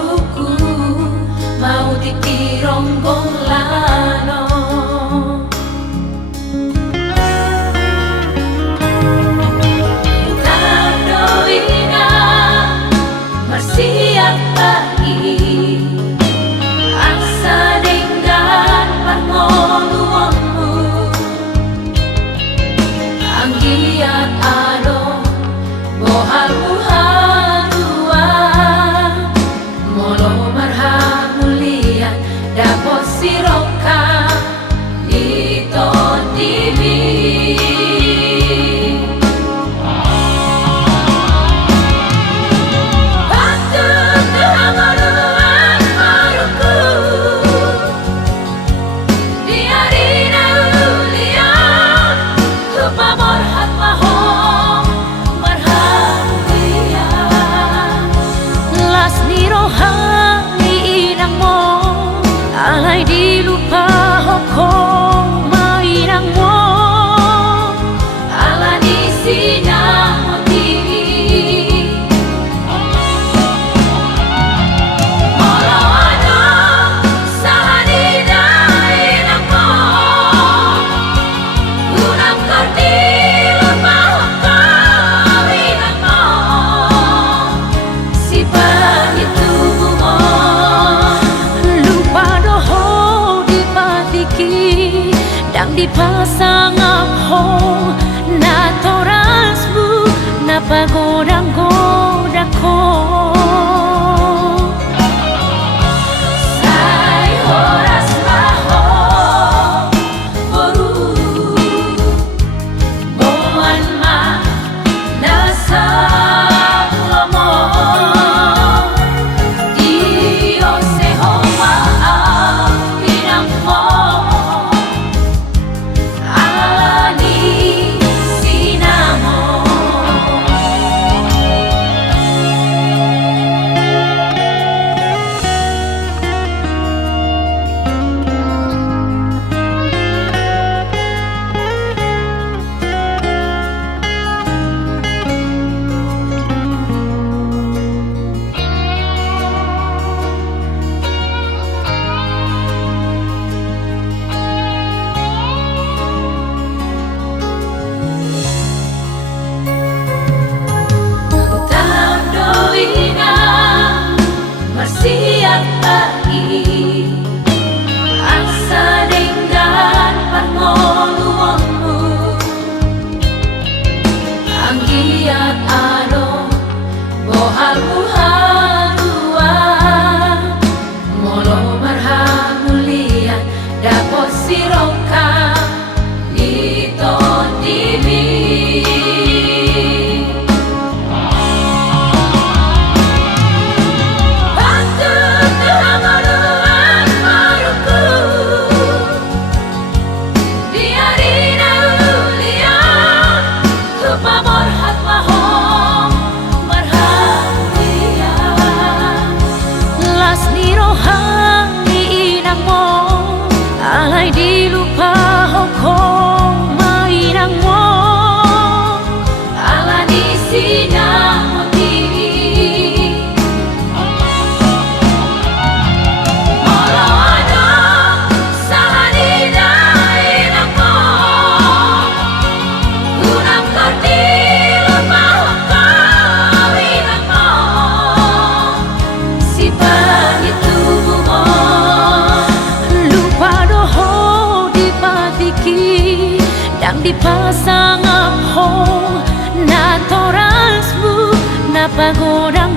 boruku mau ditironggong lano. Tandoina marsiap pagi asa dengan pangoluanmu anggiat ado bohalmu harua molo marhamulian dapot siroka ito tibi. Alay di lupa hokong mainang mo ala di sinang motivi molo ano salah di dainang mo unang kardi lupa hokong inang mo si panitu mo dang dipasang ako na torasmu na pagodang-goda ko say oras maho boru boan ma nasa lomo Dios se homa pinang mo siap pagi asa dengan pangoluanmu anggiat ado bohalmu harua molo marhamulian dapot siroka ito tibi. Alay di lupa hokong mainang mo ala di sinang motivi molo ano salah di dainang mo unang kardi lupa hokong inang mo si panitu mo dang dipasang ako na torasmu na pagodang